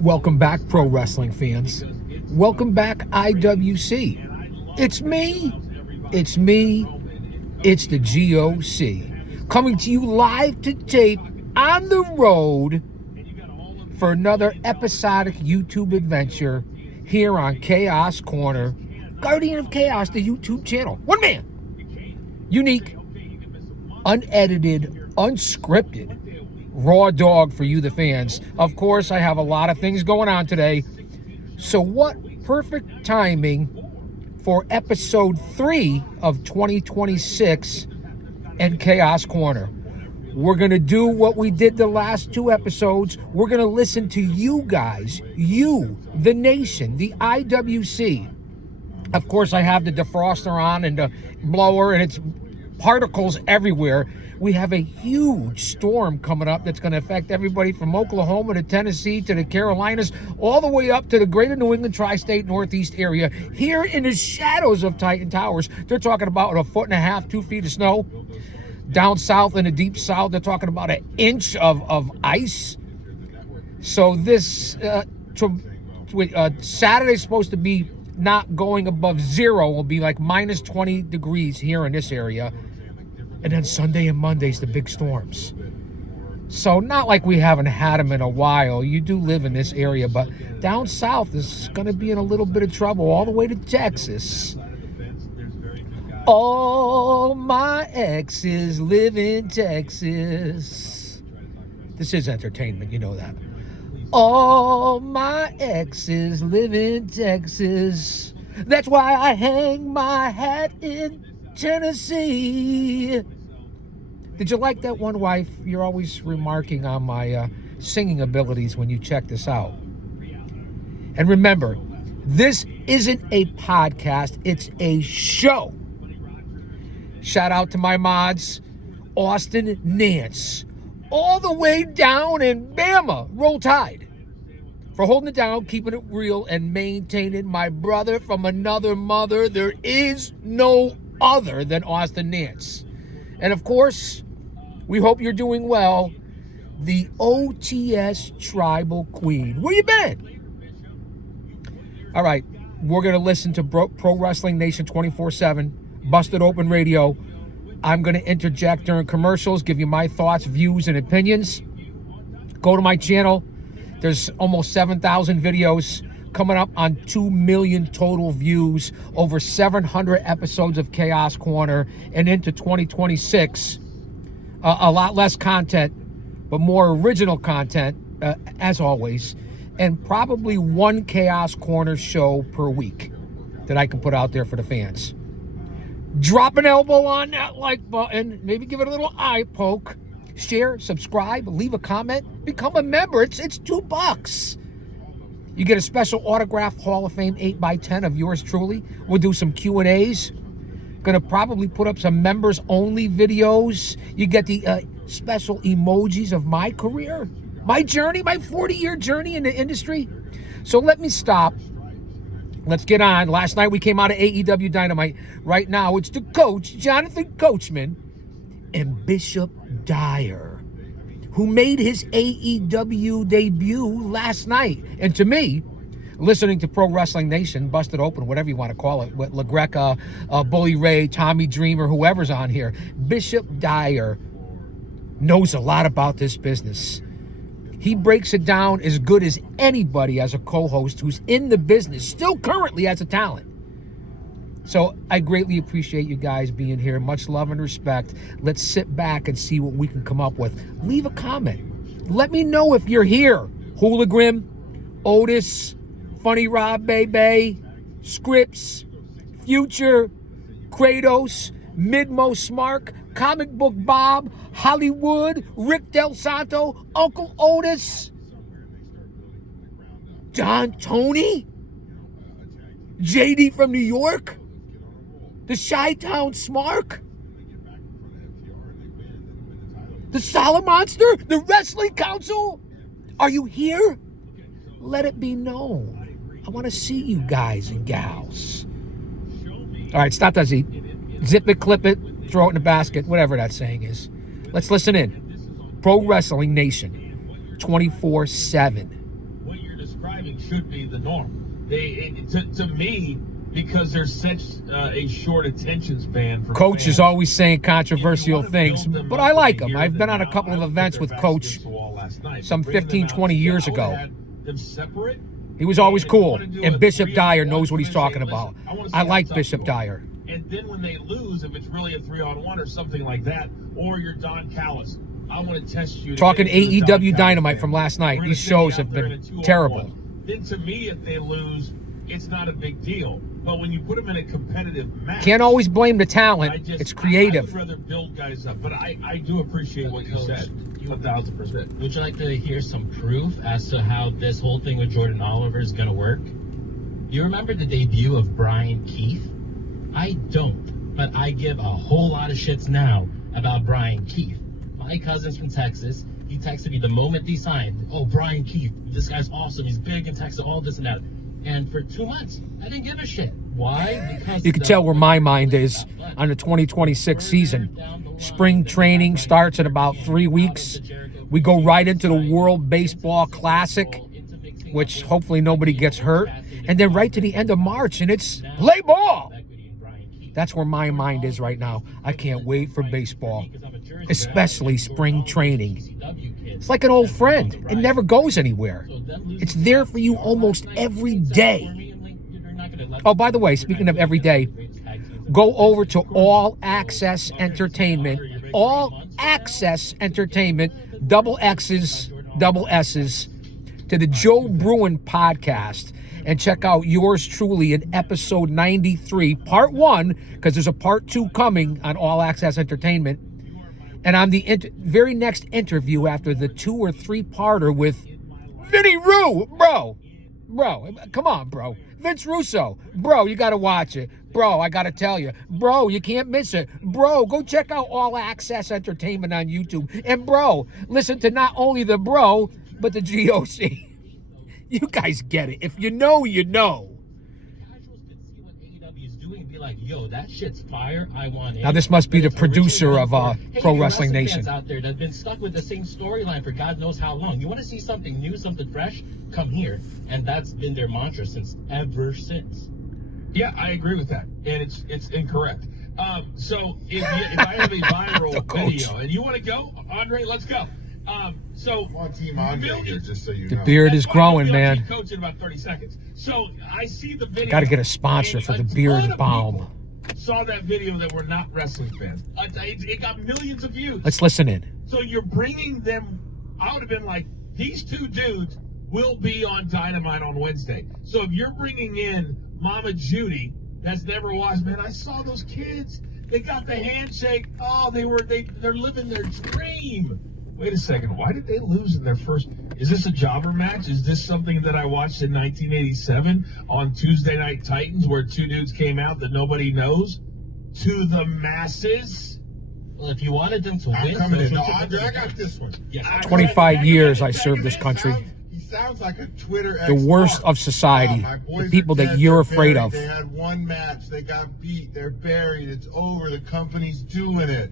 Welcome back, pro wrestling fans. Welcome back, IWC. It's me. It's the GOC. Coming to you live to tape on the road for another episodic YouTube adventure here on Chaos Corner, Guardian of Chaos, the YouTube channel. One man. Unique, unedited, unscripted, raw dog for you, the fans. Of course, I have a lot of things going on today. So what perfect timing for episode 3 of 2026 and Chaos Corner. We're going to do what we did the last 2 episodes. We're going to listen to you guys, you, the nation, the IWC. Of course, I have the defroster on and the blower, and it's particles everywhere. We have a huge storm coming up that's going to affect everybody from Oklahoma to Tennessee to the Carolinas, all the way up to the greater New England tri-state Northeast area. Here in the shadows of Titan Towers, they're talking about 1.5 feet, 2 feet of snow. Down south in the deep south, they're talking about 1 inch of ice. So this Saturday's supposed to be not going above 0. Will be like minus 20 degrees here in this area. And then Sunday and Monday's the big storms. So not like we haven't had them in a while. You do live in this area, but down south is going to be in a little bit of trouble all the way to Texas. All my exes live in Texas. This is entertainment, you know that. All my exes live in Texas. That's why I hang my hat in Tennessee. Did you like that one, wife? You're always remarking on my singing abilities when you check this out. And remember, this isn't a podcast, it's a show. Shout out to my mods, Austin Nance, all the way down in Bama, Roll Tide, for holding it down, keeping it real, and maintaining my brother from another mother. There is no other than Austin Nance. And of course, we hope you're doing well, the OTS Tribal Queen. Where you been? All right, we're going to listen to Pro Wrestling Nation 24/7, Busted Open Radio. I'm going to interject during commercials, give you my thoughts, views, and opinions. Go to my channel. There's almost 7,000 videos coming up on 2 million total views, over 700 episodes of Chaos Corner, and into 2026. A lot less content, but more original content, as always, and probably 1 Chaos Corner show per week that I can put out there for the fans. Drop an elbow on that like button, maybe give it a little eye poke, share, subscribe, leave a comment, become a member. It's $2. You get a special autographed Hall of Fame 8x10 of yours truly. We'll do some Q&As. Gonna probably put up some members only videos. You get the special emojis of my career, my journey, my 40-year journey in the industry. So let me stop. Let's get on. Last night we came out of AEW Dynamite. Right now it's the coach, Jonathan Coachman, and Bishop Dyer, who made his AEW debut last night. And to me, listening to Pro Wrestling Nation, Busted Open, whatever you want to call it, with LaGreca, Bully Ray, Tommy Dreamer, whoever's on here, Bishop Dyer knows a lot about this business. He breaks it down as good as anybody as a co-host who's in the business, still currently as a talent. So I greatly appreciate you guys being here. Much love and respect. Let's sit back and see what we can come up with. Leave a comment. Let me know if you're here. Hooligan, Otis, Funny Rob Bebe, Scripps, Future, Kratos, Midmo Smark, Comic Book Bob, Hollywood, Rick Del Santo, Uncle Otis, Don Tony, JD from New York, the Chi-Town Smark, the Solid Monster, the Wrestling Council. Are you here? Let it be known. I want to see you guys and gals. All right, stop that, Z. Zip it, clip it, throw it in the basket, whatever that saying is. Let's listen in. Pro Wrestling Nation, 24/7. should be the norm. To me, because there's such a short attention span for Coach fans, is always saying controversial if you wanna things, build them but up I to like the him. here I've and been on a now, couple of I would events put with their backs Coach against the wall last night. some But bringing 15, them out 20 years together, I ago. would've had them separate. He was always And if you cool. wanna do And a Bishop 3-on-1, Dyer knows what he's say, talking listen, about. I wanna see I how like tough Bishop you are. Dyer. And then when they lose, if it's really a 3-on-1 or something like that, or you're Don Callis, I want to test you. Talking against the Don AEW Callis Dynamite family. from last night. We're gonna These send you shows out have there in been a 2-on-1. terrible. Then to me, if they lose, it's not a big deal. But when you put them in a competitive match, Can't always blame the talent. It's I creative. would rather build guys up. But I do appreciate what you Coach, said. 1,000%. Would you like to hear some proof as to how this whole thing with Jordan Oliver is going to work? You remember the debut of Brian Keith? I don't, but I give a whole lot of shits now about Brian Keith. My cousin's from Texas. He texted me the moment he signed. Oh, Brian Keith, this guy's awesome. He's big in Texas, all this and that. And for 2 months, I didn't give a shit. Why? Because You can tell where my mind is on the 2026 season. Spring training starts in about 3 weeks. We go right into the World Baseball Classic, which hopefully nobody gets hurt. And then right to the end of March, and it's play ball. That's where my mind is right now. I can't wait for baseball, especially spring training. It's like an old friend. It never goes anywhere. It's there for you almost every day. Oh, by the way, speaking of every day, go over to All Access Entertainment. All Access Entertainment, double X's, double S's, to the Joe Bruin podcast and check out yours truly in episode 93, part 1, because there's a part 2 coming on All Access Entertainment. And on the very next interview after the 2 or 3-parter with Vinny Rue, bro, come on, bro. Vince Russo, bro, you got to watch it. Bro, I got to tell you. Bro, you can't miss it. Bro, go check out All Access Entertainment on YouTube. And bro, listen to not only the bro, but the GOC. You guys get it. If you know, you know. Casuals could see what AEW is doing and be like, yo, that shit's fire. I want it. Now, this must be But the it's originally producer of for, Pro you Wrestling fans Nation. out there that have been stuck with the same storyline for God knows how long. You want to see something new, something fresh? Come here. And that's been their mantra ever since. Yeah, I agree with that, and it's incorrect. So if I have a viral video and you want to go, Andre, let's go. So I'm on Team Andre here, just so you The know. beard is That's why growing, you'll be on man. Team Coach in about 30 seconds. So I see the video. Got to get a sponsor for the and a beard ton of balm. people saw that video that were not wrestling fans. It got millions of views. Let's listen in. So you're bringing them. I would have been like, these two dudes will be on Dynamite on Wednesday. So if you're bringing in Mama Judy, that's never watched, man, I saw those kids. They got the handshake. Oh, they're living their dream. Wait a second. Why did they lose in their first? Is this a jobber match? Is this something that I watched in 1987 on Tuesday Night Titans, where 2 dudes came out that nobody knows to the masses? Well, if you wanted them to I'm win, coming in. No, social Andre, I media- got this one. Yeah. 25 years I served this country. He sounds like a Twitter The worst ex-mark. of society. My boys The people are that dead, you're they're afraid buried. of. They had one match. They got beat. They're buried. It's over. The company's doing it.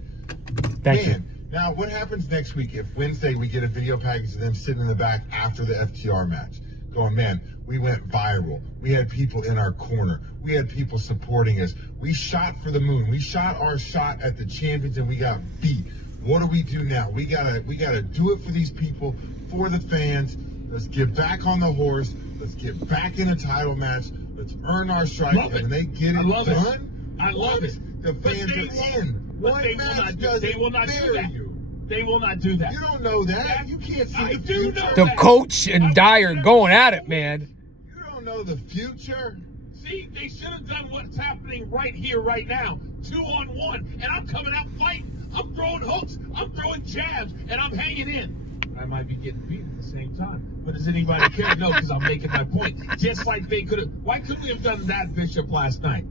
Thank you. Man, now, what happens next week if Wednesday we get a video package of them sitting in the back after the FTR match? Going, man, we went viral. We had people in our corner. We had people supporting us. We shot for the moon. We shot our shot at the champions and we got beat. What do we do now? We gotta do it for these people, for the fans. Let's get back on the horse. Let's get back in a title match. Let's earn our stripes. Love it. And when they get it I love it. done, I love it. The But fans they are won't. in. But One they will match not do. doesn't They will not do bury that. you. They will not do that. You don't know that. You can't see I the do future. know The that. coach and Dyer going at it, man. You don't know the future. See, they should have done what's happening right here, right now. 2-on-1, and I'm coming out fighting. I'm throwing hooks. I'm throwing jabs, and I'm hanging in. I might be getting beat at the same time. But does anybody care? No, because I'm making my point. Just like they could have. Why couldn't we have done that, Bishop, last night?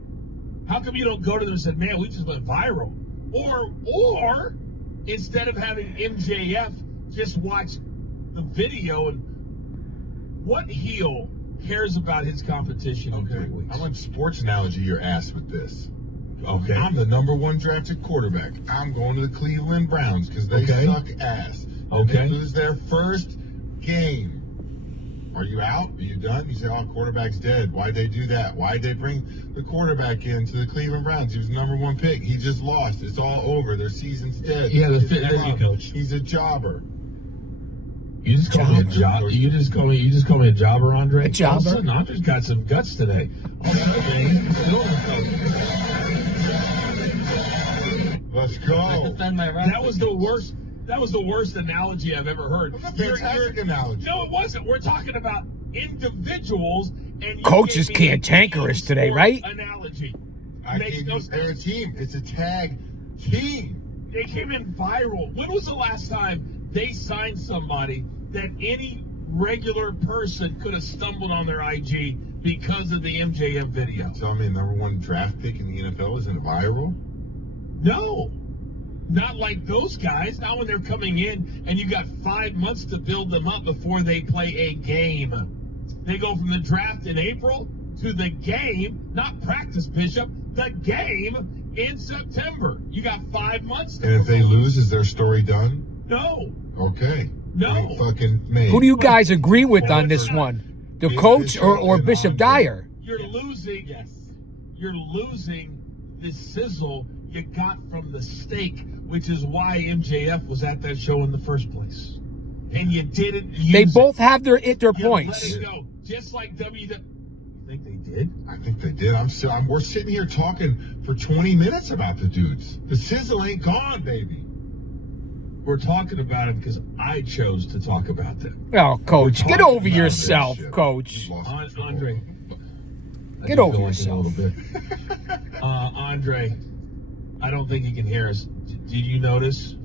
How come you don't go to them and say, man, we just went viral? Or instead of having MJF just watch the video, and what heel cares about his competition in 3 weeks? I'm a sports analogy your ass with this. Okay. I'm the #1 drafted quarterback. I'm going to the Cleveland Browns because they Okay. suck ass. And Okay. they lose their first game. Are you out? Are you done? You say, oh, quarterback's dead. Why'd they do that? Why'd they bring the quarterback in to the Cleveland Browns? He was the #1 pick. He just lost. It's all over. Their season's dead. Yeah, the coach. He's a jobber. You just call me a jobber. You just call me a jobber, Andre. A jobber? All of a sudden, Andre's got some guts today. All of a sudden, he's feeling something. Let's I go. defend my right. That was the worst. That was the worst analogy I've ever heard. That's a fantastic analogy. No, it wasn't. We're talking about individuals, and you Coaches gave me can't a tanker us team today, sport right? Analogy. I Makes gave no you their sense. team. It's a tag team. They came in viral. When was the last time they signed somebody that any regular person could have stumbled on their IG because of the MJF video? Tell me, #1 draft pick in the NFL isn't viral? No. Not like those guys. Not when they're coming in and you got 5 months to build them up before they play a game. They go from the draft in April to the game, not practice, Bishop, the game in September. You got 5 months to And if they promote. lose, is their story done? No. Okay. No. Ain't fucking made. Who do you guys agree with on this one? The coach or Bishop Dyer? You're losing. Yes. You're losing the sizzle you got from the steak, which is why MJF was at that show in the first place. And you didn't use They it. both have their You points. let it go. Just like WWE. You think they did? I think they did. We're sitting here talking for 20 minutes about the dudes. The sizzle ain't gone, baby. We're talking about it because I chose to talk about them. Oh, Coach, We're get talking over about yourself, this shit. Coach. We've lost the football. Andre. I Get do over feel like it yourself. A little bit. Andre, I don't think you can hear us. Did you notice?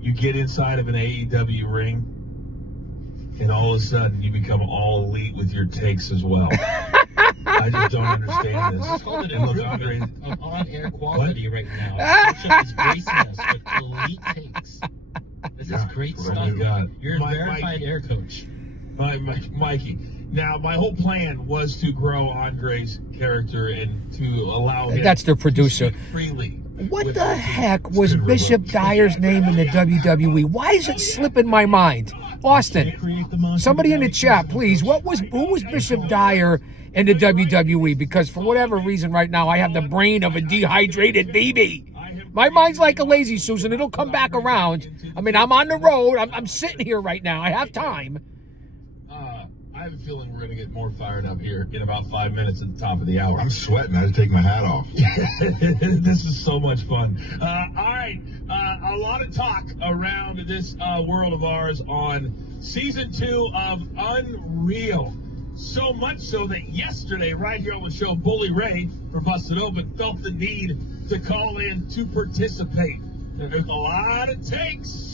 You get inside of an AEW ring, and all of a sudden you become all elite with your takes as well. I just don't understand this. It's called an And look, improvement Andre, of on-air quality right now. Bishop is gracing us with elite takes. This is Yeah, great that's what stuff. I do. God. You're a My- verified air coach. Mikey. Now, my whole plan was to grow Andre's character and to allow him That's their to producer. speak freely. What with the our team. heck was Bishop Dyer's name in the WWE? Why is it slipping my mind? Austin, somebody in the chat, please. Who was Bishop Dyer in the WWE? Because for whatever reason right now, I have the brain of a dehydrated baby. My mind's like a lazy Susan. It'll come back around. I mean, I'm on the road. I'm sitting here right now. I have time. I have a feeling we're going to get more fired up here in about 5 minutes at the top of the hour. I'm sweating. I had to take my hat off. This is so much fun. All right. A lot of talk around this world of ours on season 2 of Unreal. So much so that yesterday, right here on the show, Bully Ray for Busted Open felt the need to call in to participate. There's a lot of takes.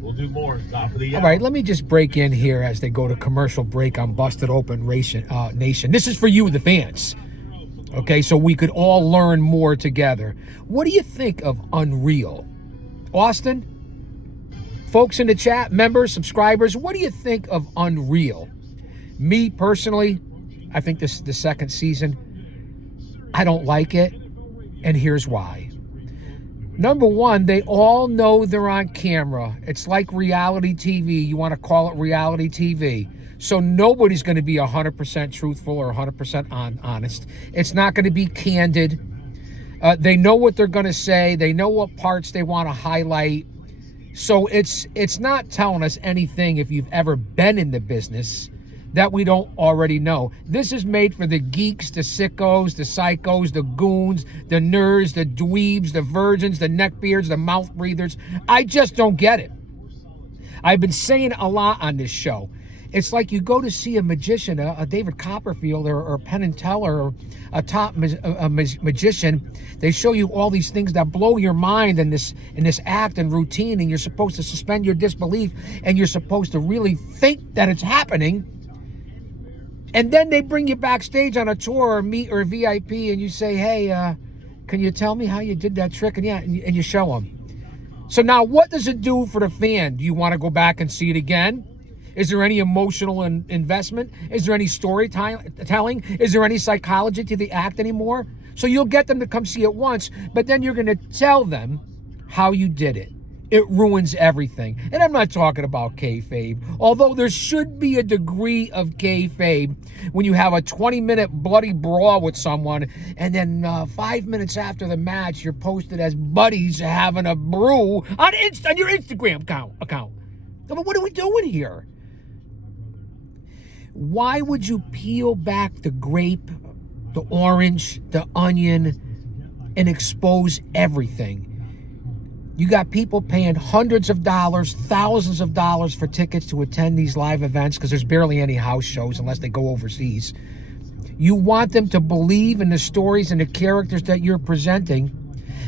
We'll do more at the top of the hour. All right, let me just break in here as they go to commercial break on Busted Open Nation. This is for you, the fans. Okay, so we could all learn more together. What do you think of Unreal? Austin? Folks in the chat, members, subscribers, what do you think of Unreal? Me, personally, I think this is the second season. I don't like it, and here's why. Number one, they all know they're on camera. It's like reality TV. You want to call it reality TV. So nobody's going to be 100% truthful or 100% honest. It's not going to be candid. They know what they're going to say. They know what parts they want to highlight. So it's not telling us anything, if you've ever been in the business, that we don't already know. This is made for the geeks, the sickos, the psychos, the goons, the nerds, the dweebs, the virgins, the neckbeards, the mouth breathers. I just don't get it. I've been saying a lot on this show. It's like you go to see a magician, a David Copperfield or Penn and Teller, or a top magician. They show you all these things that blow your mind in this act and routine, and you're supposed to suspend your disbelief, and you're supposed to really think that it's happening. And then they bring you backstage on a tour or meet or VIP, and you say, hey, can you tell me how you did that trick? And and you show them. So now what does it do for the fan? Do you want to go back and see it again? Is there any emotional investment? Is there any storytelling? Is there any psychology to the act anymore? So you'll get them to come see it once, but then you're going to tell them how you did it. it ruins everything. And I'm not talking about kayfabe, although there should be a degree of kayfabe when you have a 20-minute bloody brawl with someone, and then 5 minutes after the match, you're posted as buddies having a brew on your Instagram account. I mean, what are we doing here? Why would you peel back the grape, the orange, the onion, and expose everything? You got people paying hundreds of dollars, thousands of dollars for tickets to attend these live events because there's barely any house shows unless they go overseas. You want them to believe in the stories and the characters that you're presenting,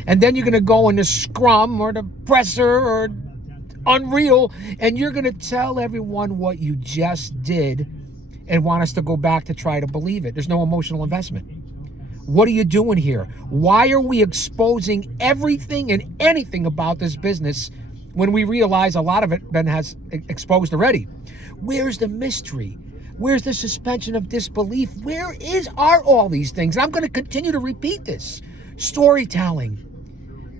and then you're going to go in the Scrum or the Presser or Unreal, and you're going to tell everyone what you just did and want us to go back to try to believe it. There's no emotional investment. What are you doing here? Why are we exposing everything and anything about this business when we realize a lot of it Ben has exposed already? Where's the mystery? Where's the suspension of disbelief? Where are all these things? And I'm going to continue to repeat this. Storytelling,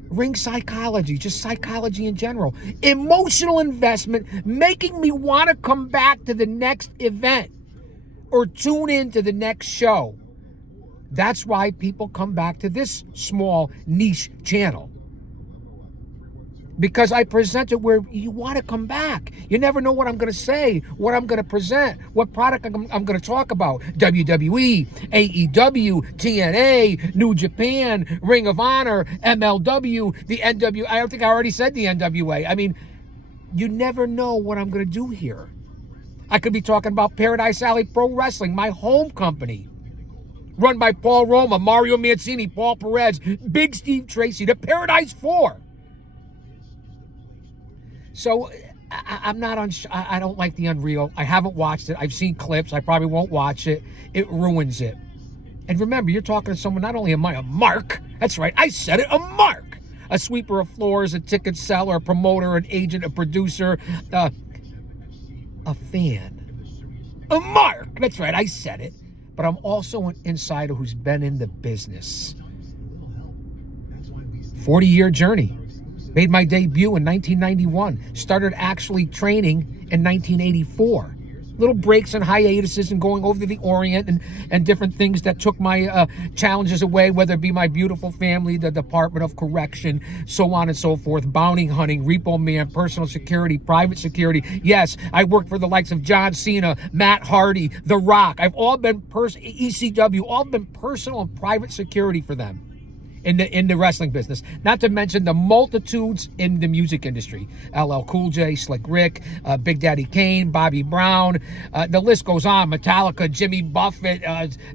ring psychology, just psychology in general, emotional investment, making me want to come back to the next event or tune in to the next show. That's why people come back to this small niche channel. Because I present it where you want to come back. You never know what I'm going to say, what I'm going to present, what product I'm going to talk about. WWE, AEW, TNA, New Japan, Ring of Honor, MLW, the NWA. I don't think I already said the NWA. I mean, you never know what I'm going to do here. I could be talking about Paradise Alley Pro Wrestling, my home company. Run by Paul Roma, Mario Mancini, Paul Perez, Big Steve Tracy, the Paradise 4. So I'm not on. I don't like the Unreal. I haven't watched it. I've seen clips. I probably won't watch it. It ruins it. And remember, you're talking to someone. Not only am I a mark. That's right. I said it. A mark. A sweeper of floors, a ticket seller, a promoter, an agent, a producer, a fan. A mark. That's right. I said it. But I'm also an insider who's been in the business. 40-year journey. Made my debut in 1991. Started actually training in 1984. Little breaks and hiatuses and going over to the Orient and different things that took my challenges away, whether it be my beautiful family, the Department of Correction, so on and so forth, bounty hunting, repo man, personal security, private security. Yes, I worked for the likes of John Cena, Matt Hardy, The Rock. I've all been ECW, all been personal and private security for them. In the wrestling business, not to mention the multitudes in the music industry. LL Cool J, Slick Rick, Big Daddy Kane, Bobby Brown, the list goes on. Metallica, Jimmy Buffett,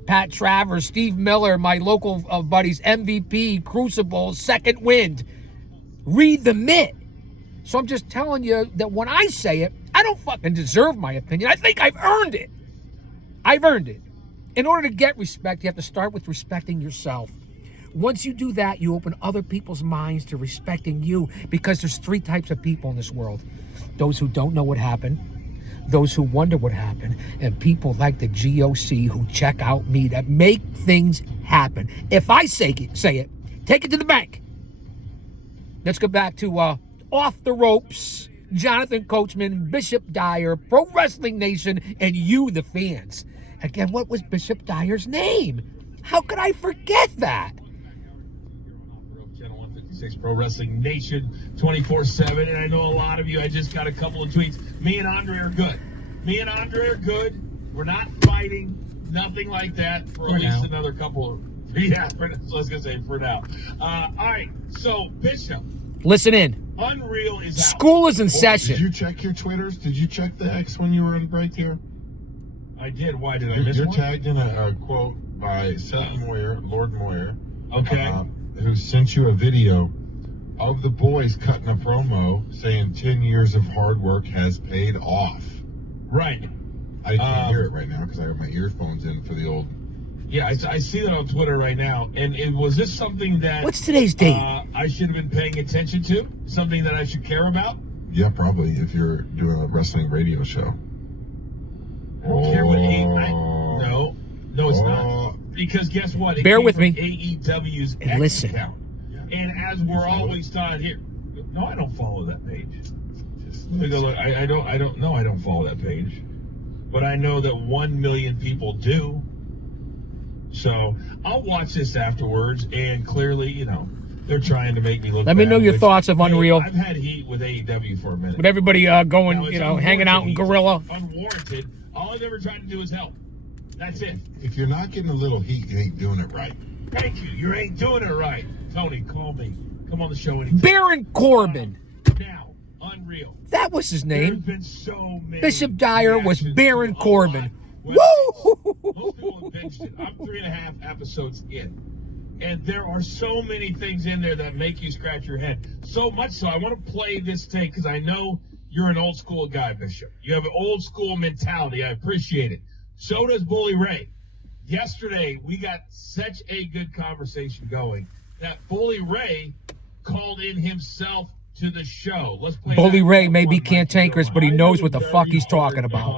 Pat Travers, Steve Miller, my local buddies, MVP, Crucible, Second Wind. Read the Mitt. So I'm just telling you that when I say it, I don't fucking deserve my opinion. I think I've earned it. I've earned it. In order to get respect, you have to start with respecting yourself. Once you do that, you open other people's minds to respecting you, because there's 3 types of people in this world. Those who don't know what happened, those who wonder what happened, and people like the GOC who check out me to make things happen. If I say it, take it to the bank. Let's go back to Off the Ropes, Jonathan Coachman, Bishop Dyer, Pro Wrestling Nation, and you, the fans. Again, what was Bishop Dyer's name? How could I forget that? Pro Wrestling Nation 24/7, and I know a lot of you. I just got a couple of tweets. Me and Andre are good. We're not fighting, nothing like that for at least another couple of. Yeah, so I was gonna say for now. All right, so Bishop, listen in. Unreal is out. School is in session. Did you check your Twitters? Did you check the X when you were in break here? I did. Why did I miss You're one? tagged in a quote by Seth Moyer, Lord Moyer. Okay. Who sent you a video of the boys cutting a promo saying 10 years of hard work has paid off. Right. I can't hear it right now because I have my earphones in for the old. Yeah, I see that on Twitter right now. And was this something that... What's today's date? I should have been paying attention to? Something that I should care about? Yeah, probably, if you're doing a wrestling radio show. I don't care what No, it's not. Because guess what? Bear with me. AEW's And listen. account. And as we're always taught here, No, I don't follow that page. Let me go look. I don't know. I don't follow that page, but I know that 1 million people do. So I'll watch this afterwards, and clearly, you know, they're trying to make me look. Let me bad, know your which, thoughts of Unreal. I've had heat with AEW for a minute. With everybody going, Now, it's you know, hanging out in unwarranted Gorilla. heat. Unwarranted. All I've ever tried to do is help. That's it. If you're not getting a little heat, you ain't doing it right. Thank you. You ain't doing it right. Tony, call me. Come on the show anytime. Baron Corbin. Now, Unreal. That was his There's name. been so many Bishop Dyer was reactions Baron to a Corbin. lot. Woo! Most people have binged it. I'm 3.5 episodes in. And there are so many things in there that make you scratch your head. So much so, I want to play this tape because I know you're an old school guy, Bishop. You have an old school mentality. I appreciate it. So does Bully Ray. Yesterday, we got such a good conversation going that Bully Ray called in himself to the show. Let's play Bully that. Ray may be cantankerous, but he knows what the fuck he's talking about.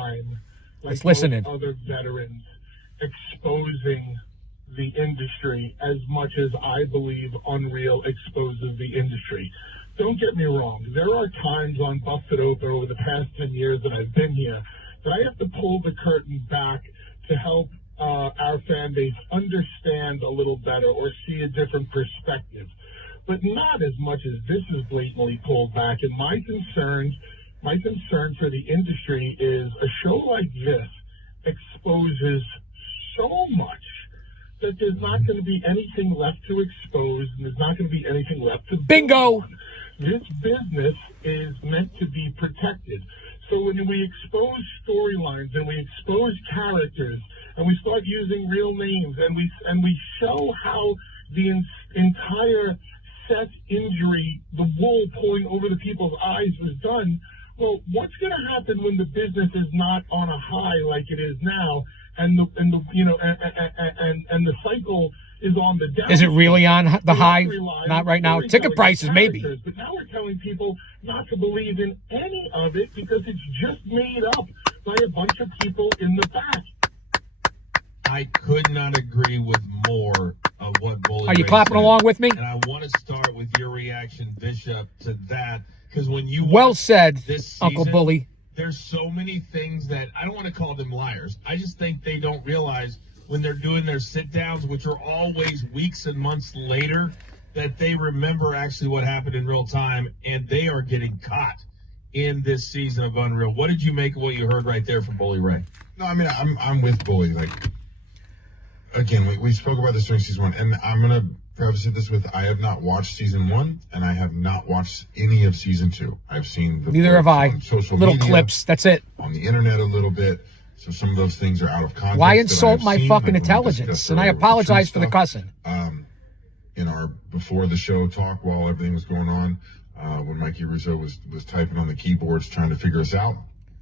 Let's listen in. Other veterans exposing the industry as much as I believe Unreal exposes the industry. Don't get me wrong. There are times on Busted Open over the past 10 years that I've been here that I have to pull the curtain back to help our fan base understand a little better or see a different perspective. But not as much as this is blatantly pulled back. And my concern for the industry is a show like this exposes so much that there's not going to be anything left to expose, and there's not going to be anything left to Bingo! This business is meant to be protected. So when we expose storylines and we expose characters and we start using real names and we show how the entire Seth injury, the wool pulling over the people's eyes was done, well, what's going to happen when the business is not on a high like it is now, and the cycle is on the down? Is it really on the high? Not right now. Ticket prices, maybe. But now we're telling people not to believe in any of it because it's just made up by a bunch of people in the back. I could not agree with more of what Bully Are you Ray clapping said. along with me? And I want to start with your reaction, Bishop, to that. Because when you Well watch said, this Uncle season, Bully. there's so many things that I don't want to call them liars. I just think they don't realize when they're doing their sit downs, which are always weeks and months later, that they remember actually what happened in real time, and they are getting caught in this season of Unreal. What did you make of what you heard right there from Bully Ray? No, I mean, I'm with Bully. Like, again, we spoke about this during season 1, and I'm going to preface this with I have not watched season 1, and I have not watched any of season 2. I've seen the Neither have I. on social Little media, clips. That's it. on the internet a little bit. So some of those things are out of context. Why that insult I've my seen, fucking like when we intelligence? discussed And I earlier with the apologize True for the stuff. cussing. In our before the show talk while everything was going on, when Mikey Russo was typing on the keyboards trying to figure us out.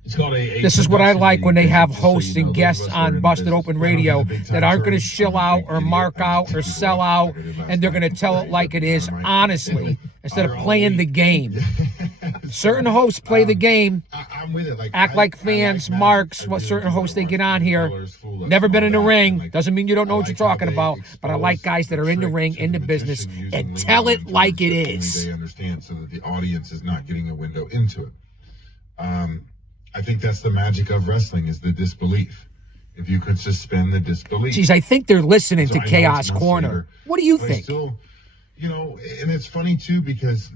It's called This is what I like when they have Just so you hosts know, and those guests of us that are in on the Busted business, Open I don't Radio do the big that time aren't going to terms. shill I'm a out big or idiot. mark I out just or people sell off out, like I did last and they're time. going to tell it like it is, Right. honestly, instead of playing the game. So, Certain hosts play the game, I'm with it. Like, act like fans, Magic. marks, I what really certain do. hosts they I get watch on here. Colors, Full Ups, Never been in the all that, ring. and, like, Doesn't mean you don't know I what you're like how talking they about, but I like expose guys that the are in the trick ring, to in the the business, magician using and lingo tell it and like terms it that only is. They understand so that the audience is not getting a window into it. I think that's the magic of wrestling is the disbelief. If you could suspend the disbelief. Geez, I think they're listening So to I know it's Chaos months Corner. later, What do you but I think? still, you know, and it's funny too because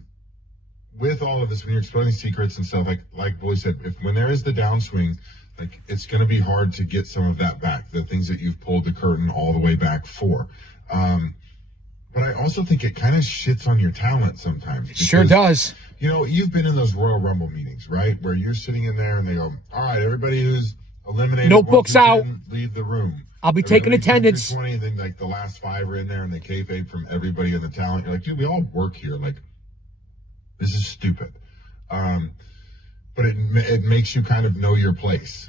with all of this, when you're exposing secrets and stuff, like Bully said, when there is the downswing, like it's going to be hard to get some of that back. The things that you've pulled the curtain all the way back for. But I also think it kind of shits on your talent sometimes. It sure does. You know, you've been in those Royal Rumble meetings, right? Where you're sitting in there and they go, all right, everybody who's eliminated. Notebooks 1 through out. 10, leave the room. I'll be taking Everybody 2 through attendance. 20, and then like the last 5 are in there and they kayfabe from everybody in the talent. You're like, dude, we all work here. Like, this is stupid. But it makes you kind of know your place.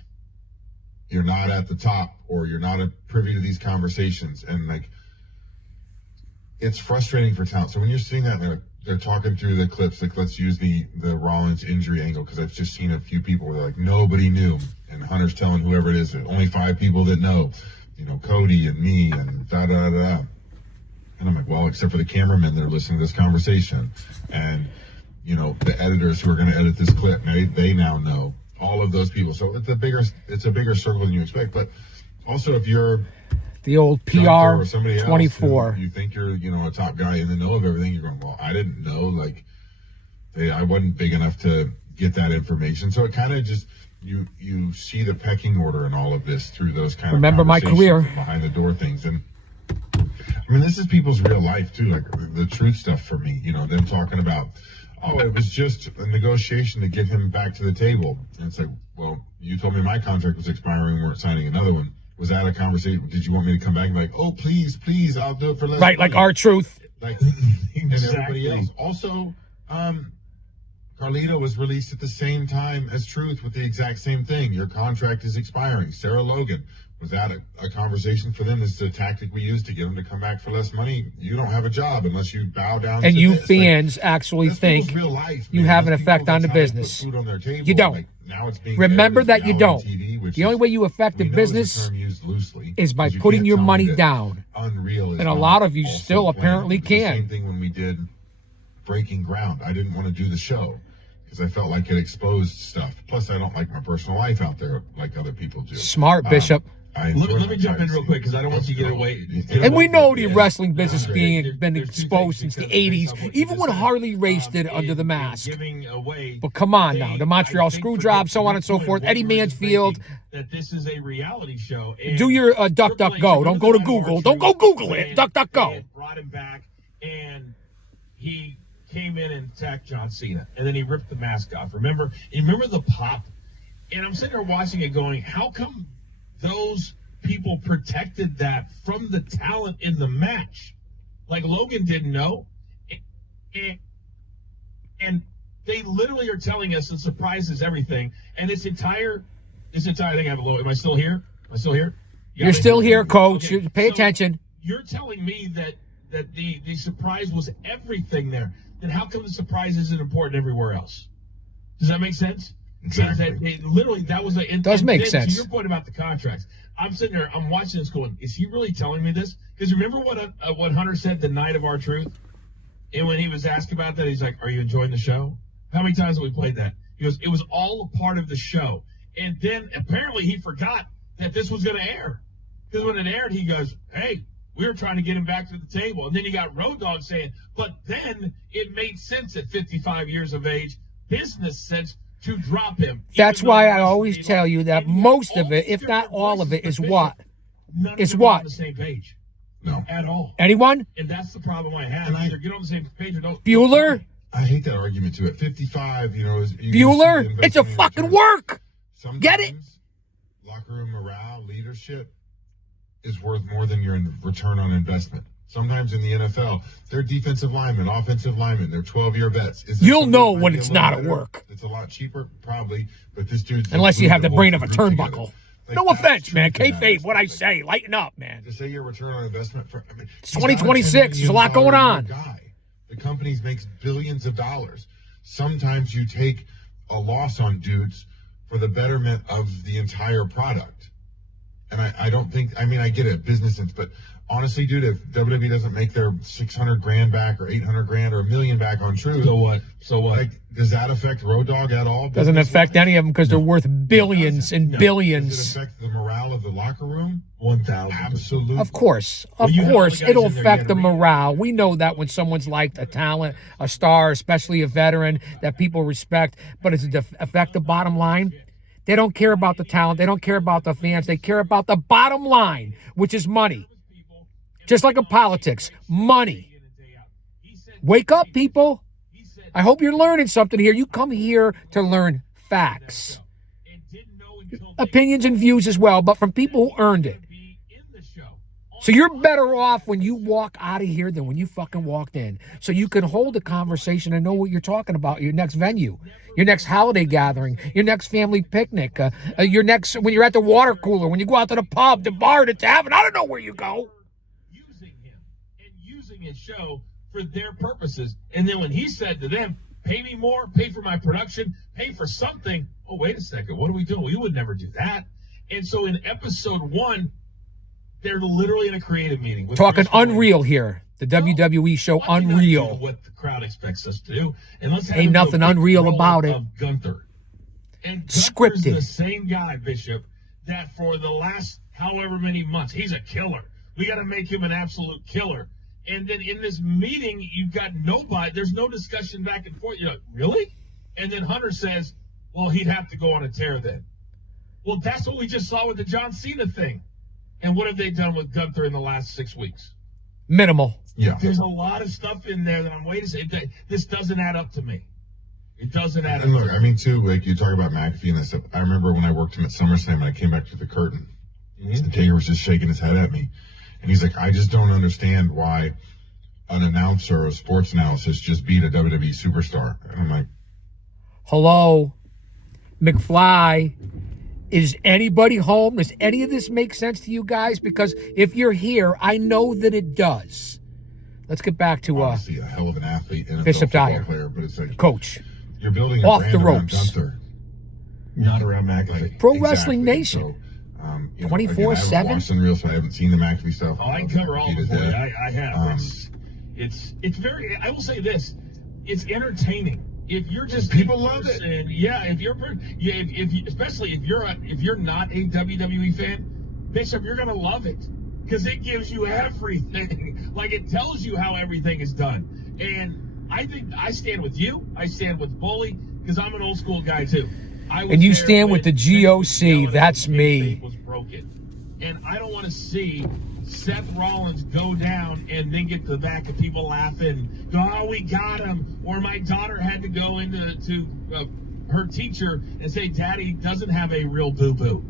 You're not at the top or you're not privy to these conversations. And like, it's frustrating for talent. So when you're seeing that, they're talking through the clips, like let's use the Rollins injury angle, because I've just seen a few people where they're like, nobody knew. And Hunter's telling whoever it is, only 5 people that know, you know, Cody and me and da-da-da-da. And I'm like, well, except for the cameramen that are listening to this conversation. And you know, the editors who are going to edit this clip, they now know all of those people. So it's a bigger circle than you expect. But also, if you're The old Gunther PR or somebody else 24. who you think you're, you know, a top guy in the know of everything, you're going, well, I didn't know. Like, I wasn't big enough to get that information. So it kind of just, you see the pecking order in all of this through those kind Remember of my career. behind the door things. And I mean, this is people's real life too, like the truth stuff for me, you know, them talking about, oh, it was just a negotiation to get him back to the table. And it's like, well, you told me my contract was expiring, we weren't signing another one. Was that a conversation? Did you want me to come back and be like, oh, please, I'll do it for less Right, money. like R-Truth. Like, and everybody else. Also, Carlito was released at the same time as Truth with the exact same thing. Your contract is expiring. Sarah Logan, was that a conversation for them? This is a tactic we use to get them to come back for less money. You don't have a job unless you bow down And to you this. fans actually that's think people's real life, you man. have an That's people, effect on that's the how they put business. food on their table. You don't. Like, now it's being Remember aired as that you don't. reality TV, which The only is- way you affect the we know is a business term used loosely, is by 'cause you putting can't your tell me money that down. Unreal is And a not lot of you also still playing. apparently It was the can. same thing when we did Breaking Ground. I didn't want to do the show because I felt like it exposed stuff. Plus, I don't like my personal life out there like other people do. Smart, Bishop. Let me jump in real quick because I don't want you to get away. And we know the wrestling business Yeah. being been There's two exposed things since the because based 80s, on what you even just when said, Harley Race did Under the in Mask. giving away, But come on now, the Montreal I think Screwjob, so forget on and so the forth. point Eddie where you were just Mansfield. making That this is a reality show. And Do your Duck, Triple Duck, H, Go. remember Don't go to the Google. Truth Don't go Google when it. Duck, Duck, they Go. had brought him back, and he came in and attacked John Cena, and then he ripped the mask off. Remember the pop? And I'm sitting there watching it going, how come those people protected that from the talent in the match? Like Logan didn't know. And they literally are telling us the surprise is everything. And this entire thing, I have a low. Am I still here? You're still here, Coach. Okay, Pay so attention. You're telling me that the surprise was everything there. Then how come the surprise isn't important everywhere else? Does that make sense? Exactly. That they, literally, that was a. Does make then, sense. To your point about the contracts, I'm sitting there, I'm watching this, going, is he really telling me this? Because remember what Hunter said the night of R-Truth, and when he was asked about that, he's like, "Are you enjoying the show?" How many times have we played that? He goes, "It was all a part of the show." And then apparently he forgot that this was going to air, because when it aired, he goes, "Hey, we were trying to get him back to the table." And then you got Road Dogg saying, "But then it made sense at 55 years of age, business sense, to drop him." That's even though why the I rest always the tell you that and yet most all of it, these if not different all of it, voices is of what? none of Is them are what? on the same page No. at all. Anyone? And that's the problem I have. And I- Either get on the same page or don't. Bueller? I hate that argument too. At 55, you know, Bueller? It's a fucking work. Sometimes Get it? Locker room morale, leadership is worth more than your return on investment. Sometimes in the NFL, they're defensive linemen, offensive linemen, they're 12-year vets. Is there You'll something know that might when be a it's little not at better? work. It's a lot cheaper, probably, but this dude's Unless you glued have the whole brain of a group together. turnbuckle. Like, No that's offense, man. truth in that Kayfabe, what I aspect. say. Lighten up, man. To say your return on investment for, I mean, It's he's not a 2026. There's a lot $10 going million on. Guy. The company makes billions of dollars. Sometimes you take a loss on dudes for the betterment of the entire product. And I don't think, I mean, I get it, business sense, but honestly, dude, if WWE doesn't make their 600 grand back or 800 grand or $1 million back on Truth, So what? like, does that affect Road Dogg at all? Doesn't affect any of them because they're worth billions and No. billions. Does it affect the morale of the locker room? 1,000%. Absolutely. Of course. Of When you have course. other guys It'll in there, affect the you gotta read. morale. We know that when someone's liked, a talent, a star, especially a veteran that people respect, but it's affect the bottom line. They don't care about the talent. They don't care about the fans. They care about the bottom line, which is money. Just like in politics, money. Wake up, people. I hope you're learning something here. You come here to learn facts. Opinions and views as well, but from people who earned it. So you're better off when you walk out of here than when you fucking walked in. So you can hold a conversation and know what you're talking about, your next venue, your next holiday gathering, your next family picnic, your next, when you're at the water cooler, when you go out to the pub, the bar, the tavern, I don't know where you go. Using him and using his show for their purposes. And then when he said to them, pay me more, pay for my production, pay for something. Oh, wait a second. What are we doing? We would never do that. And so in episode 1, they're literally in a creative meeting. With Talking Chris Roy. unreal here. The WWE show Why not do Unreal. what the crowd expects us to do, and let's have Ain't him do a nothing big unreal roll about it. Of Gunther. And Gunther's Scripted. the same guy, Bishop, that for the last however many months, he's a killer. We got to make him an absolute killer. And then in this meeting, you've got nobody. There's no discussion back and forth. You're like, really? And then Hunter says, well, he'd have to go on a tear then. Well, that's what we just saw with the John Cena thing. And what have they done with Gunther in the last 6 weeks? Minimal. Yeah. There's a lot of stuff in there that I'm waiting to say. This doesn't add up to me. It doesn't add up. And look, to me. I mean, too, like you talk about McAfee and that stuff. I remember when I worked him at SummerSlam and I came back to the curtain. Mhm. Taker was just shaking his head at me. And he's like, I just don't understand why an announcer or sports analysis just beat a WWE superstar. And I'm like, Hello, McFly. Is anybody home? Does any of this make sense to you guys? Because if you're here, I know that it does. Let's get back to obviously a hell of an athlete, NFL Bishop football Dyer. player, but it's like Coach. you're building a Off brand the around ropes. Gunther. Not around McAfee. Like, Pro exactly. Wrestling Nation. So, you know, 24/7? again, I haven't watched Unreal, so I haven't seen the McAfee stuff. Oh, I can cover all of it for you. I have. Um, It's very. I will say this: it's entertaining. If you're just People a love it. person- Yeah, if you're, especially if you're not a WWE fan, Bishop, you're gonna love it because it gives you everything. Like it tells you how everything is done. And I think I stand with you. I stand with Bully because I'm an old school guy too. I was And you there stand with when the GOC. Vince McMahon That's me. kayfabe was broken. And I don't want to see Seth Rollins go down and then get to the back of people laughing, go, oh, we got him. Or my daughter had to go into her teacher and say, Daddy doesn't have a real boo-boo.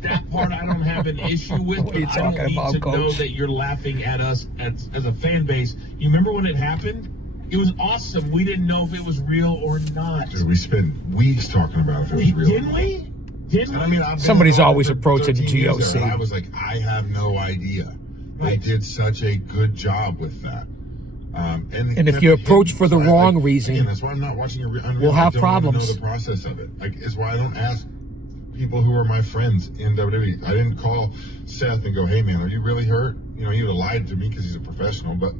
That part I don't have an issue with, What are you but I don't talking need about, to know Coach? that you're laughing at us as a fan base. You remember when it happened? It was awesome. We didn't know if it was real or not. Dude, we spent weeks talking about if it was real. Didn't we? Didn't And we? I mean, I've been Somebody's involved always for approaching the 13 years GOC. there, and I was like, I have no idea. They Right. did such a good job with that. And if you approach for the wrong reason, again, that's why I'm not watching Unreal. we'll have I don't problems. Know the process of it. Like, it's why I don't ask people who are my friends in WWE. I didn't call Seth and go, "Hey, man, are you really hurt?" You know, he would have lied to me because he's a professional, but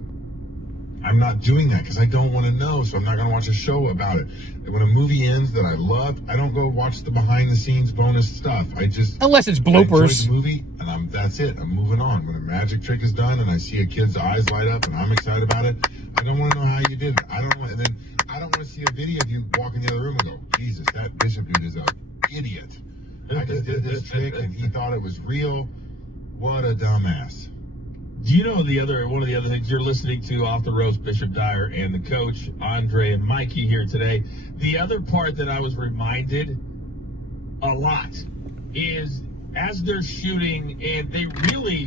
I'm not doing that because I don't want to know, so I'm not going to watch a show about it. When a movie ends that I loved, I don't go watch the behind-the-scenes bonus stuff. I just unless it's I enjoyed bloopers. the movie, and that's it. I'm moving on. When a magic trick is done, and I see a kid's eyes light up, and I'm excited about it, I don't want to know how you did it. I don't want, and then I don't want to see a video of you walk in the other room and go, "Jesus, that Bishop dude is an idiot. I just did this trick, and he thought it was real. What a dumbass." Do you know one of the other things you're listening to Off the Ropes, Bishop Dyer and the coach, Andre and Mikey here today? The other part that I was reminded a lot is as they're shooting, and they really,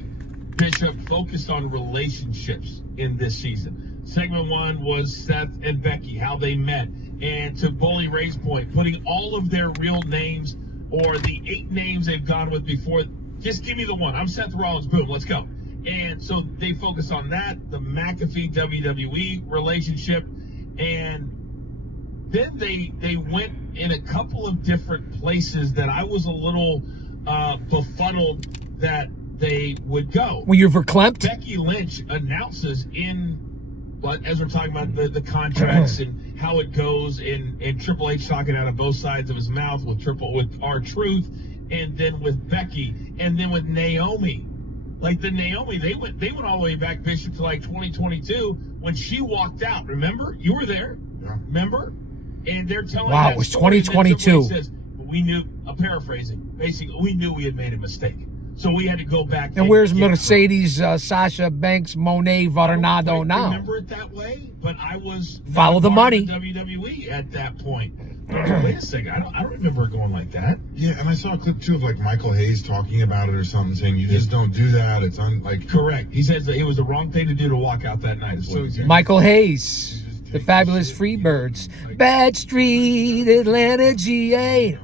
Bishop, focused on relationships in this season. Segment 1 was Seth and Becky, how they met. And to Bully Ray's point, putting all of their real names or the 8 names they've gone with before, just give me the one. I'm Seth Rollins, boom, let's go. And so they focus on that, the McAfee WWE relationship, and then they went in a couple of different places that I was a little befuddled that they would go. Were you verklempt? Becky Lynch announces but as we're talking about the contracts and how it goes, and Triple H talking out of both sides of his mouth with R-Truth, and then with Becky, and then with Naomi. Like the Naomi, they went all the way back, Bishop, to like 2022 when she walked out. Remember? You were there. Yeah. Remember? And they're telling Wow, that it was story, and then 2022. Triple H says, we knew, I'm paraphrasing, basically, we knew we had made a mistake. So we had to go back. And where's get her. Mercedes, Sasha Banks, Monet, Varnado I don't now? remember it that way, but I was Follow not the part of money. WWE at that point. Wait a second, I don't remember it going like that. Yeah, and I saw a clip too of like Michael Hayes talking about it or something, saying you just don't do that. It's like Correct. He says that it was the wrong thing to do to walk out that night. Is what he said. Michael Hayes, the Fabulous Freebirds, Bad Street, Atlanta, GA,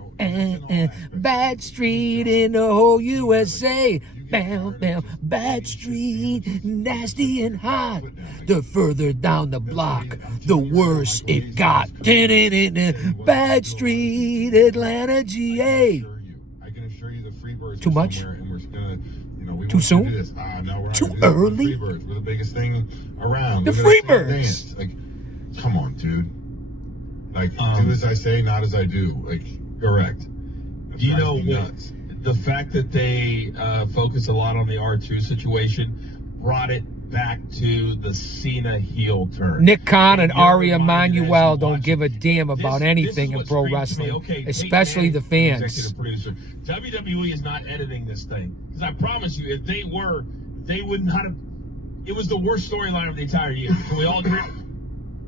Bad Street in the whole USA. Bam, bam, Bad Street, nasty and hot. The further down the block, the worse it got. Bad Street, Atlanta, GA. I can assure carry the Freebirds Too much? somewhere, and we're gonna, we Too want soon? to do this. No, we're not Too gonna do that. We're early? Freebirds. We're the biggest thing around. The Look at us Freebirds. dance. Like, come on, dude. Like, do as I say, not as I do. Like, correct. That You drives know me what? nuts. The fact that they focus a lot on the R2 situation brought it back to the Cena heel turn. Nick Khan and And you're Ari reminded as you Emanuel don't watch give a it. damn about anything in what pro screams to me. wrestling, Okay, Tate especially the Mann, fans. executive producer. WWE is not editing this thing, because I promise you, if they were, they would not have. It was the worst storyline of the entire year. Can we all agree?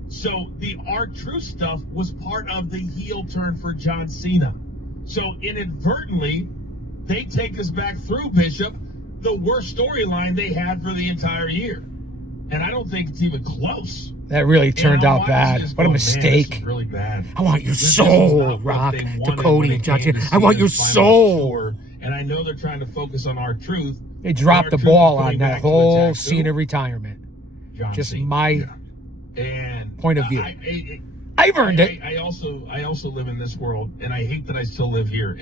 So the R-Truth stuff was part of the heel turn for John Cena. So inadvertently, they take us back through, Bishop, the worst storyline they had for the entire year. And I don't think it's even close. That really turned And I'm out watching bad. this What a going, "Man, this mistake. is really bad. I want your This is soul, not what Rock, they to wanted Cody when and it John came Cena. to I want Cena's your final soul. tour. And I know they're trying to focus on R-Truth. They dropped the R-Truth ball putting on that back to whole attack who? Cena retirement. John Just Cena. my And point of view. I've earned it. I also live in this world, and I hate that I still live here.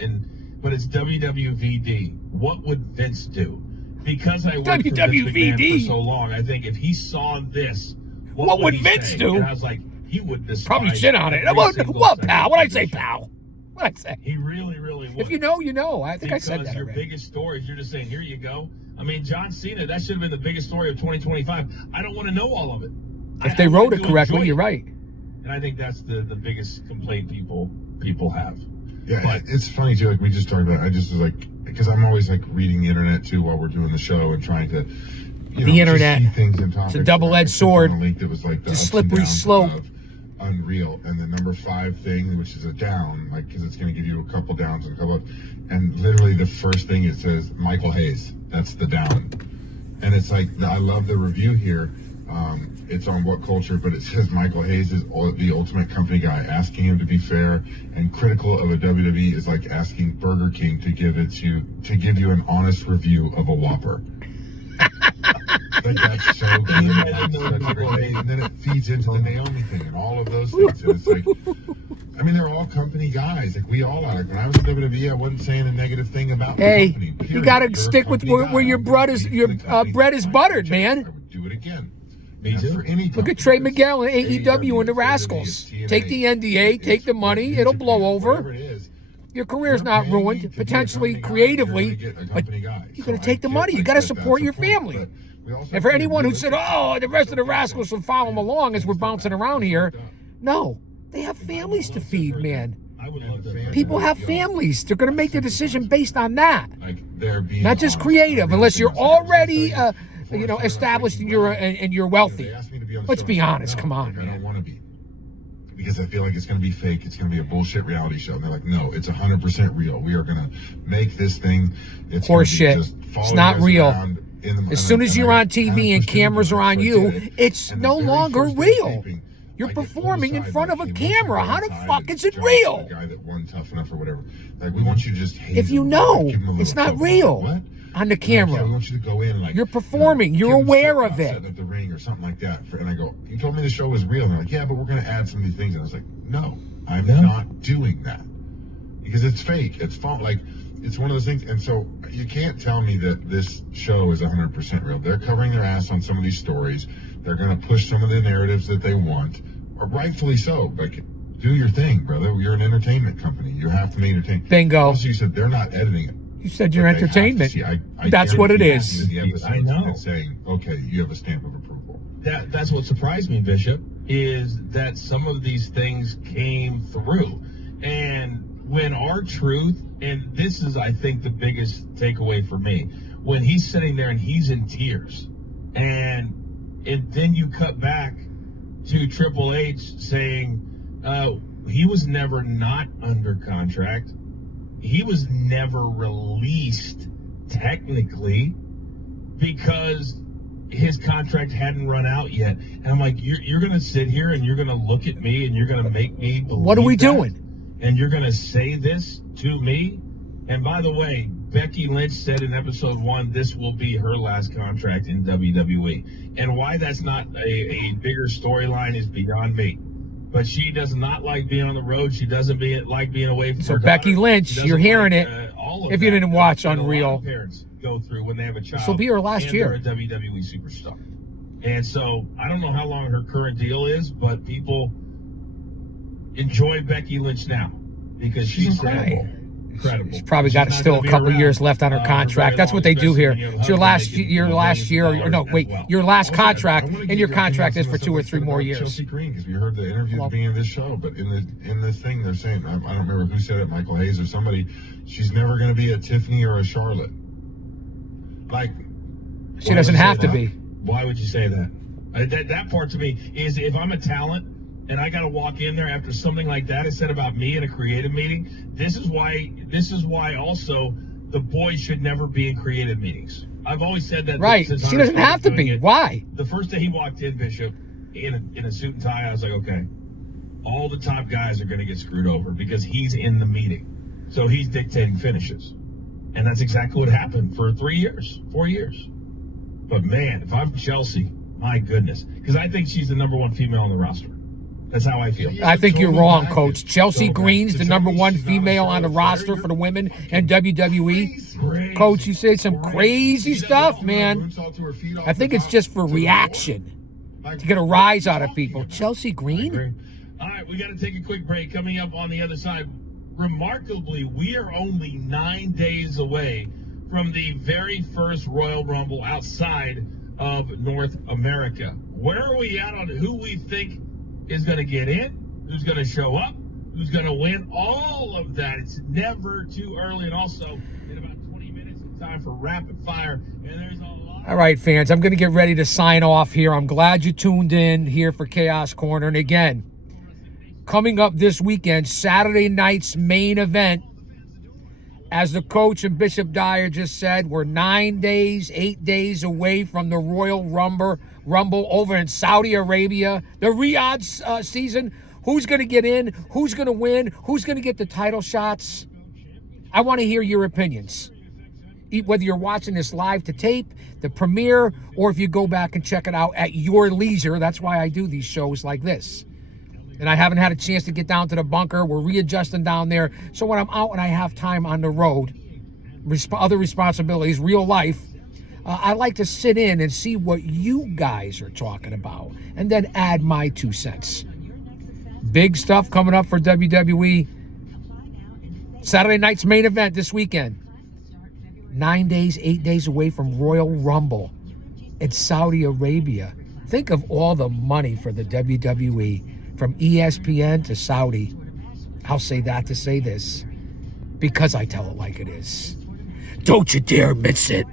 But it's WWVD. What would Vince do? Because I worked for Vince WWVD. McMahon for so long, I think if he saw this, What would he Vince say? do? And I was like, he would despise Probably shit on it. every What, single pal? second What'd I of say, this show. pal? What'd I say? He really, really would. If you know, you know. I think I said Because that your already. biggest stories, you're just saying, here you go. I mean, John Cena, that should have been the biggest story of 2025. I don't want to know all of it. If they I wrote want it to correctly, enjoy you're it. right. And I think that's the biggest complaint people have. Yeah, But- it's funny too. Like we just talked about. I just was like, because I'm always like reading the internet too while we're doing the show and trying to, The internet. just see things and topics. It's a double-edged I clicked on sword. a link that was like the It's a ups slippery and downs slope. of Unreal, and the number 5 thing, which is a down, like because it's going to give you a couple downs and a couple, and literally the first thing it says Michael Hayes. That's the down, and it's like I love the review here. It's on What Culture, but it says Michael Hayes is the ultimate company guy. Asking him to be fair and critical of a WWE is like asking Burger King to give you an honest review of a Whopper. Like that's so good. That's such a great thing. And then it feeds into the Naomi thing and all of those things. And it's like, I mean, they're all company guys. Like we all are. Like when I was in WWE, I wasn't saying a negative thing about Hey, the company. you period. got to You're a stick with company where guy. your I'm bread gonna is speak your to the company bread that is I buttered, purchased. man. I would do it again. Me And that's too. for any Look company. at Trey It's Miguel and AEW and the it's Rascals. TNA, Take the NDA, it's take the money, New it'll Japan, blow whatever over. it is. Your career's You're not paying me ruined, to be a potentially, company guy, creatively, you're gonna get a but company guy. you're going So to take I the get, money. You like, got to that support that's your the point, family. but we also And for have to be anyone who said, realistic. oh, the rest of the Rascals will follow them along as we're bouncing around here, no. They have families to feed, man. I would And love the that. fans People are have young. families. They're going to make their decision based on that. Like they're being Not just honest. creative, Every unless thing you're else. I was gonna already, tell before I started established and Breaking you're Bad, and you're they wealthy. asked me to be on the Let's show. be I said, honest, no, come on, like, I man. don't want to be. Because I feel like it's going to be fake. It's going to be a bullshit reality show. And they're like, no, it's 100% real. We are going to make this thing. It's gonna be Horseshit. just follow It's you not guys real. around in the- As soon as and you're I on TV and pushed cameras into are it, on so I you, did it. it's And the no very longer first day of real. taping, You're I get pulled performing in aside, front of like, a he wants to camera. go How the inside fuck and is it John's real? The guy that wasn't tough enough or whatever. Like, we want you to just hate If you him. know, Give him a little it's not poke. real. What? On the Like, yeah, we camera. want you to go in and like You're performing. You're give him aware shit of about it. setting up the ring or something like that. And I go, you told me the show was real. And they're like, yeah, but we're going to add some of these things. And I was like, no, I'm not doing that because it's fake. It's false. Like it's one of those things. And so you can't tell me that this show is 100% real. They're covering their ass on some of these stories. They're going to push some of the narratives that they want, or rightfully so. Like, do your thing, brother. You're an entertainment company. You have to be entertained. Bingo. Also, you said they're not editing it. You said you're But they have to entertainment. see. I That's what it guarantee is. the episodes I know. It's saying, okay, you have a stamp of approval. That's what surprised me, Bishop, is that some of these things came through. And when R-Truth, and this is, I think, the biggest takeaway for me, when he's sitting there and he's in tears, and then you cut back to Triple H saying he was never not under contract. He was never released technically because his contract hadn't run out yet. And I'm like, you're going to sit here and you're going to look at me and you're going to make me believe What are we that? doing? And you're going to say this to me? And by the way, Becky Lynch said in episode 1, this will be her last contract in WWE. And why that's not a bigger storyline is beyond me. But she does not like being on the road. She doesn't like being away from So her Becky daughter. Lynch, She doesn't you're hearing like, it. All all of If you that didn't watch that a lot of Unreal. parents go through when they have a child. This will be her last and year. They're a WWE superstar. And so I don't know how long her current deal is, but people enjoy Becky Lynch now because she's incredible. Incredible. She's probably got not still gonna a be couple around, years left on her for contract. very That's long, what they do especially here. when you have a It's your husband last making your last millions year. of Or no, dollars wait, as well. your last Also, contract, I wanna and give your your opinion contract on is some for of the 2 or stuff 3 they said more about years. Chelsea Green, because we heard the interview Well- at the beginning of this show, but in this thing they're saying, I don't remember who said it, Michael Hayes or somebody, she's never going to be a Tiffany or a Charlotte. Like, She Why doesn't would you have say to that? be. Why would you say that? That part to me is if I'm a talent and I got to walk in there after something like that is said about me in a creative meeting, this is why also the boys should never be in creative meetings. I've always said that. Right. since She Hunter doesn't started have to doing be. it. Why? The first day he walked in, Bishop, in a suit and tie, I was like, okay, all the top guys are going to get screwed over because he's in the meeting. So he's dictating finishes. And that's exactly what happened for 4 years. But man, if I'm Chelsea, my goodness, because I think she's the number one female on the roster. That's how I feel. I think you're Total wrong, package. Coach. Chelsea Total Green's package. the number To tell me one she's not a female on the Charlotte roster Flair, for the women you're in WWE. Crazy. Coach, you say some crazy She does stuff, all man. Moonsault to her feet off I think the it's top just for to the reaction, floor. to get a rise out of Like, people. Chelsea I Green? agree. All right, we got to take a quick break. Coming up on the other side, remarkably, we are only 9 days away from the very first Royal Rumble outside of North America. Where are we at on who we think is going to get in, who's going to show up, who's going to win? All of that. It's never too early. And also, in about 20 minutes, it's time for rapid fire. And there's a lot. All right, fans, I'm going to get ready to sign off here. I'm glad you tuned in here for Chaos Corner. And again, coming up this weekend, Saturday night's main event. As the coach and Bishop Dyer just said, we're 8 days away from the Royal Rumble over in Saudi Arabia. The Riyadh season. Who's going to get in? Who's going to win? Who's going to get the title shots? I want to hear your opinions. Whether you're watching this live to tape, the premiere, or if you go back and check it out at your leisure. That's why I do these shows like this. And I haven't had a chance to get down to the bunker. We're readjusting down there. So when I'm out and I have time on the road, other responsibilities, real life, I like to sit in and see what you guys are talking about and then add my 2 cents. Big stuff coming up for WWE. Saturday night's main event this weekend. 8 days away from Royal Rumble. It's Saudi Arabia. Think of all the money for the WWE. From ESPN to Saudi. I'll say that to say this because I tell it like it is. Don't you dare miss it.